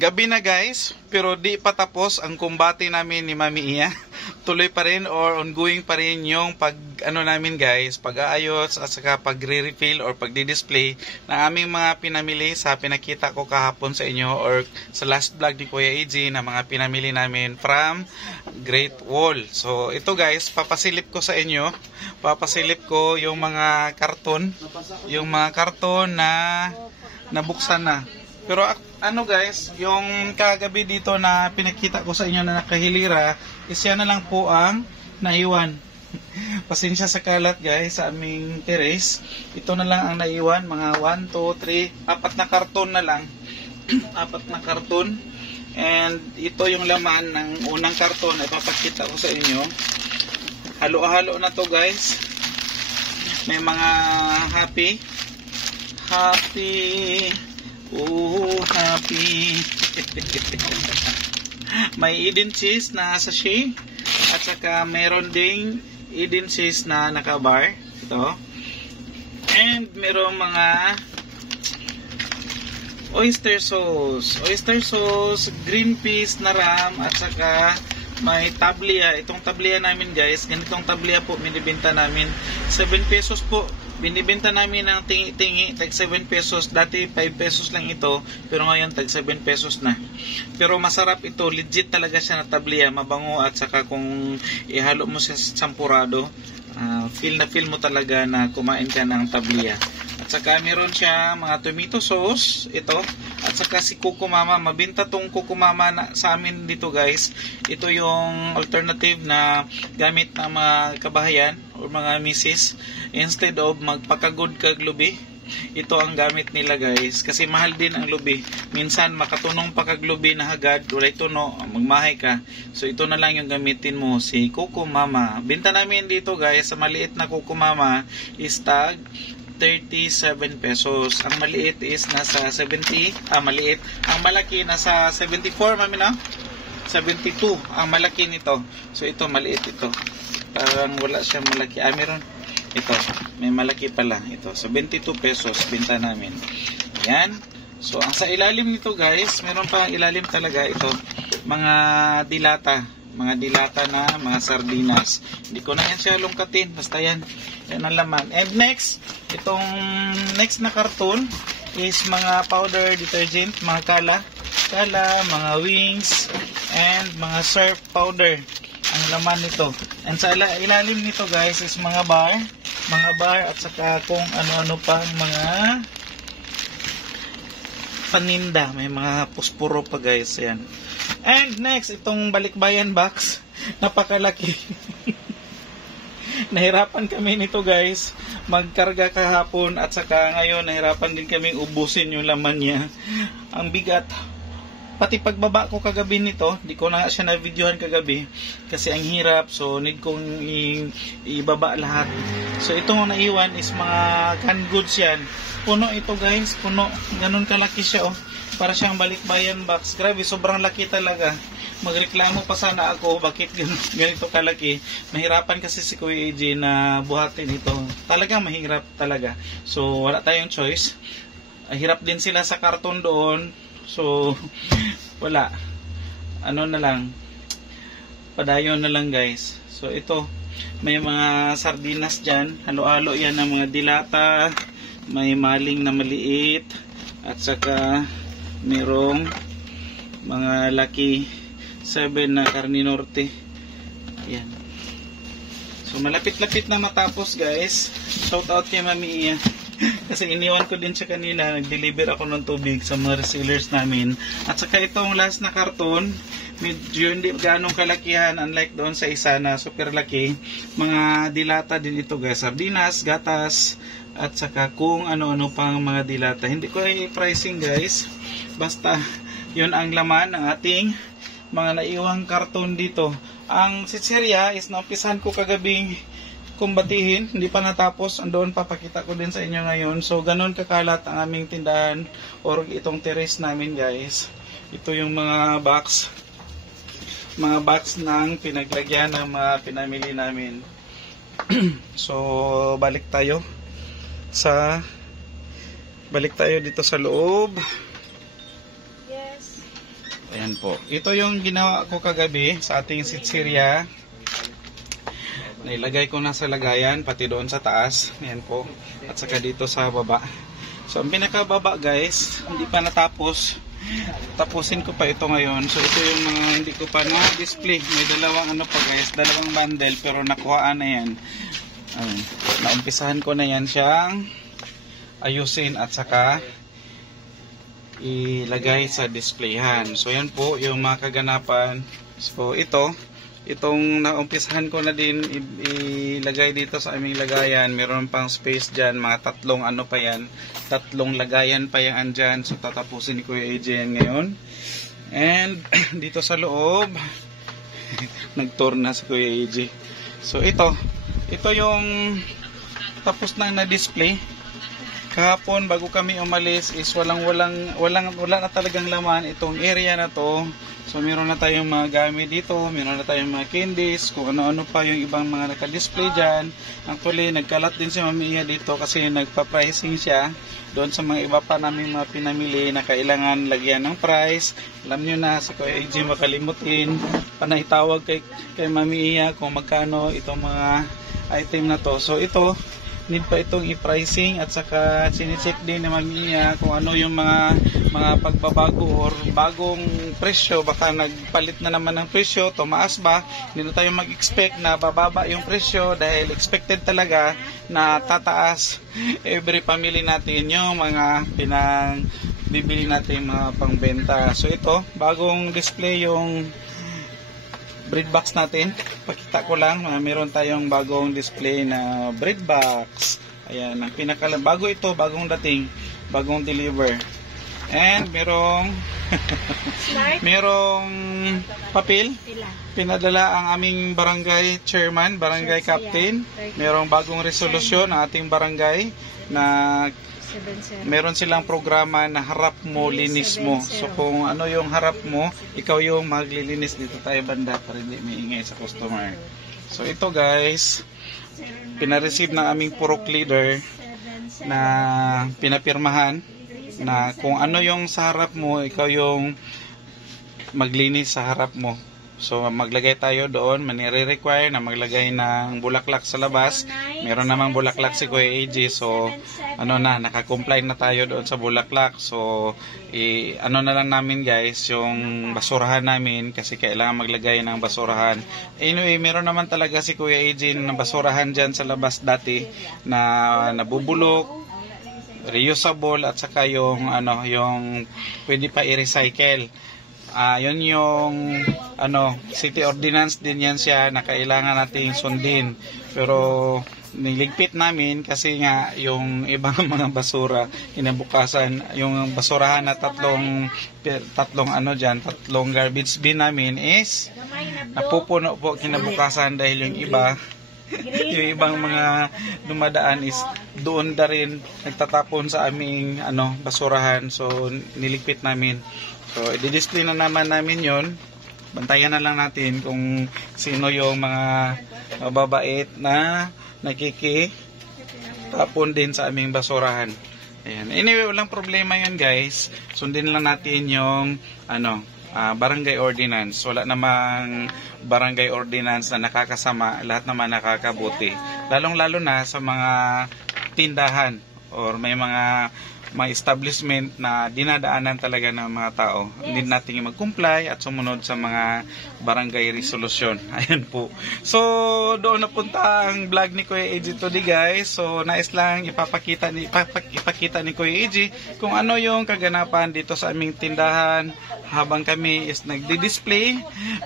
Gabi na guys, pero di pa tapos ang kumbate namin ni Mami Iya. Tuloy pa rin or ongoing pa rin yung namin guys, pag-aayos at saka pagre-refill or pagdi-display ng aming mga pinamili sa pinakita ko kahapon sa inyo or sa last vlog ni Kuya AJ na mga pinamili namin from Great Wall. So ito guys, papasilip ko sa inyo, papasilip ko yung mga karton, na nabuksan na. Pero ano guys, yung kagabi dito na pinakita ko sa inyo na nakahilira, is yan na lang po ang naiwan. Pasensya sa kalat guys sa aming terrace. Ito na lang ang naiwan, mga 1, 2, 3, 4 na karton na lang. 4 na karton. And ito yung laman ng unang karton na ipapakita ko sa inyo. Halo-halo na to guys. May mga happy. Oh, happy. May Eden cheese na sachet. At saka meron ding Eden cheese na nakabar. Ito. And meron mga oyster sauce. Oyster sauce, green peas na ram. At saka may tablia. Itong tablia namin guys. Ganitong tablia po binibenta namin. 7 pesos po. Binibenta namin ng tingi-tingi, tag 7 pesos. Dati 5 pesos lang ito, pero ngayon tag 7 pesos na. Pero masarap ito, legit talaga siya na tablia, mabango at saka kung ihalo mo sa champurado, feel na feel mo talaga na kumain ka ng tablia. At saka meron siya mga tomato sauce, ito. At saka si Kuko Mama, mabinta tong Kuko Mama na, sa amin dito guys. Ito yung alternative na gamit ng mga kabahayan o mga misis. Instead of magpakagod kag lubi, ito ang gamit nila guys. Kasi mahal din ang lubi. Minsan makatunong pa kag lubi na hagad, walay tuno, magmahay ka. So ito na lang yung gamitin mo, si Kuko Mama. Binta namin dito guys, sa maliit na Kuko Mama is tag 37 pesos. Ang maliit is nasa 70. Maliit. Ang malaki nasa 74, mami na? 72 ang malaki nito. So ito maliit ito. Parang wala siyang malaki. Meron. Ito. May malaki pala. Ito. So 22 pesos binta namin. Yan. So ang sa ilalim nito guys, meron pa ilalim talaga ito. Mga dilata. Mga dilata na mga sardinas. Hindi ko na yan siya lungkatin. Basta yan. Yan ang laman. And next, itong next na karton is mga powder detergent, mga kala, mga wings, and mga surf powder. Ang laman nito. And sa ilalim nito guys is mga bar at saka kung ano-ano pang mga paninda. May mga puspuro pa guys. Yan. And next, itong balikbayan box. Napakalaki. Nahirapan kami nito guys. Magkarga kahapon at saka ngayon nahirapan din kami ubusin yung laman niya. Ang bigat. Pati pagbaba ko kagabi nito, di ko na siya na-videohan kagabi kasi ang hirap. So need kong ibaba lahat. So itong naiwan is mga canned goods yan. Puno ito guys, puno. Ganun kalaki siya oh. Para siyang balikbayan box. Grabe, sobrang laki talaga. Magreklamo pa sana ako bakit ganito kalaki. Mahirapan kasi si Kuya AJ na buhatin ito. Talagang mahirap talaga. So wala tayong choice. Hirap din sila sa karton doon. So wala. Ano na lang. Padayon na lang guys. So ito. May mga sardinas dyan. Halo-halo yan ng mga dilata. May maling na maliit. At saka merong mga laki 7 na karne norte. Ayan. So malapit-lapit na matapos guys. Shout out kay Mami Iya. Kasi iniwan ko din siya kanina. Nag-deliver ako ng tubig sa mga resellers namin. At saka itong last na karton, medyo hindi ganong kalakihan. Unlike doon sa isa na super laki. Mga dilata din ito guys. Sardinas, gatas, at saka kung ano-ano pang mga dilata. Hindi ko i-pricing guys. Basta yun ang laman ng ating mga naiwang karton dito. Ang sitserya is naumpisahan ko kagabing kumbatihin, hindi pa natapos. Andoon papakita ko din sa inyo ngayon. So ganun kakalat ang aming tindahan or itong terrace namin guys. Ito yung mga box ng pinaglagyan ng mga pinamili namin. So balik tayo dito sa loob. Yes. Ayan po. Ito yung ginawa ko kagabi sa ating sitsirya. Nailagay ko na sa lagayan, pati doon sa taas. Ayan po. At saka dito sa baba. So, ang pinakababa guys, hindi pa natapos. Tapusin ko pa ito ngayon. So, ito yung mga hindi ko pa na-display. May dalawang ano pa guys, dalawang bundle, pero nakuhaan na yan. Naumpisahan ko na yan siyang ayusin at saka ilagay sa displayhan. So yan po yung mga kaganapan. So itong naumpisahan ko na din ilagay dito sa aming lagayan. Meron pang space dyan, mga tatlong ano pa yan, tatlong lagayan pa yan andyan. So tatapusin ni Kuya AJ yan ngayon. And dito sa loob nag-tour na si Kuya AJ. So ito yung tapos na na-display. Kahapon bago kami umalis is wala na talagang laman itong area na to. So meron na tayong mga gamit dito, meron na tayong mga candies, kung ano-ano pa yung ibang mga naka-display dyan. Actually nagkalat din si Mami Iya dito kasi nagpa-pricing siya doon sa mga iba pa namin mga pinamili na kailangan lagyan ng price. Alam nyo na, si Kuya AJ makalimutin, panahitawag kay Mami Iya kung magkano itong mga item na to. So ito need pa itong i-pricing at saka sinicheck din ni Mami Iya kung ano yung mga pagbabago or bagong presyo. Baka nagpalit na naman ng presyo, tumaas ba, hindi na tayo mag-expect na bababa yung presyo dahil expected talaga na tataas every family natin yung mga bibili natin mga pangbenta. So ito, bagong display yung bread box natin. Pakita ko lang, meron tayong bagong display na bread box. Ayan, ang bago ito, bagong dating, bagong deliver. And merong papel. Pinadala ang aming barangay chairman, barangay captain. Merong bagong resolusyon ng ating barangay na meron silang programa na harap mo, linis mo. So kung ano yung harap mo, ikaw yung maglilinis. Dito tayo banda para hindi maingay sa customer. So ito guys, pinareceive ng aming purok leader na pinapirmahan na kung ano yung sa harap mo, ikaw yung maglinis sa harap mo. So maglagay tayo doon, manire-require na maglagay ng bulaklak sa labas. Meron namang bulaklak si Kuya AJ, so naka-comply na tayo doon sa bulaklak. So na lang namin guys, yung basurahan namin kasi kailangan maglagay ng basurahan. Anyway, meron naman talaga si Kuya AJ ng basurahan dyan sa labas dati na nabubulok, reusable at saka yung pwede pa i-recycle. Yun yung city ordinance din yan siya na kailangan nating sundin. Pero niligpit namin kasi nga yung ibang mga basura kinabukasan, yung basurahan na tatlong garbage bin namin is napupuno po kinabukasan dahil yung ibang mga dumadaan is doon na rin nagtatapon sa aming basurahan. So niligpit namin. So i-display na naman namin yon. Bantayan na lang natin kung sino yung mga mababait na nakikitapon din sa aming basurahan. Ayan. Anyway, walang problema yun guys. Sundin lang natin yung barangay ordinance. Wala namang barangay ordinance na nakakasama, lahat naman nakakabuti. Lalong-lalo na sa mga tindahan or may mga establishment na dinadaanan talaga ng mga tao. Hindi natin mag-comply at sumunod sa mga barangay resolution. Ayan po. So, doon napunta ang vlog ni Kuya AJ today guys. So, nais lang ipakita ni Kuya AJ kung ano yung kaganapan dito sa aming tindahan habang kami is nagdi-display.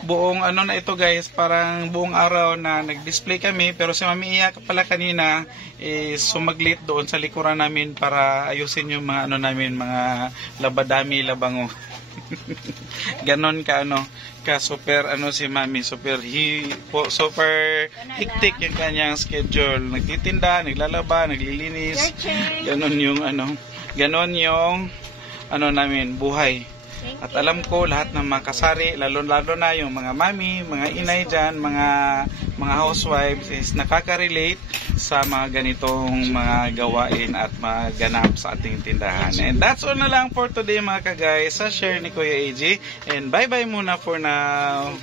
Buong na ito guys, parang buong araw na nag-display kami. Pero si Mami Iya pala kanina is sumaglit doon sa likuran namin para ayusin yung mga mga labadami, labango. Ganon ka super si Mami, super hectic yung kanyang schedule. Nagtitinda, naglalaba, naglilinis. Ganon yung namin buhay. At alam ko lahat ng mga kasari, lalo na yung mga mami, mga inay dyan, mga housewives is nakaka-relate sa mga ganitong mga gawain at maganap sa ating tindahan. And that's all na lang for today mga ka-guys sa share ni Kuya AJ. And bye-bye muna for now.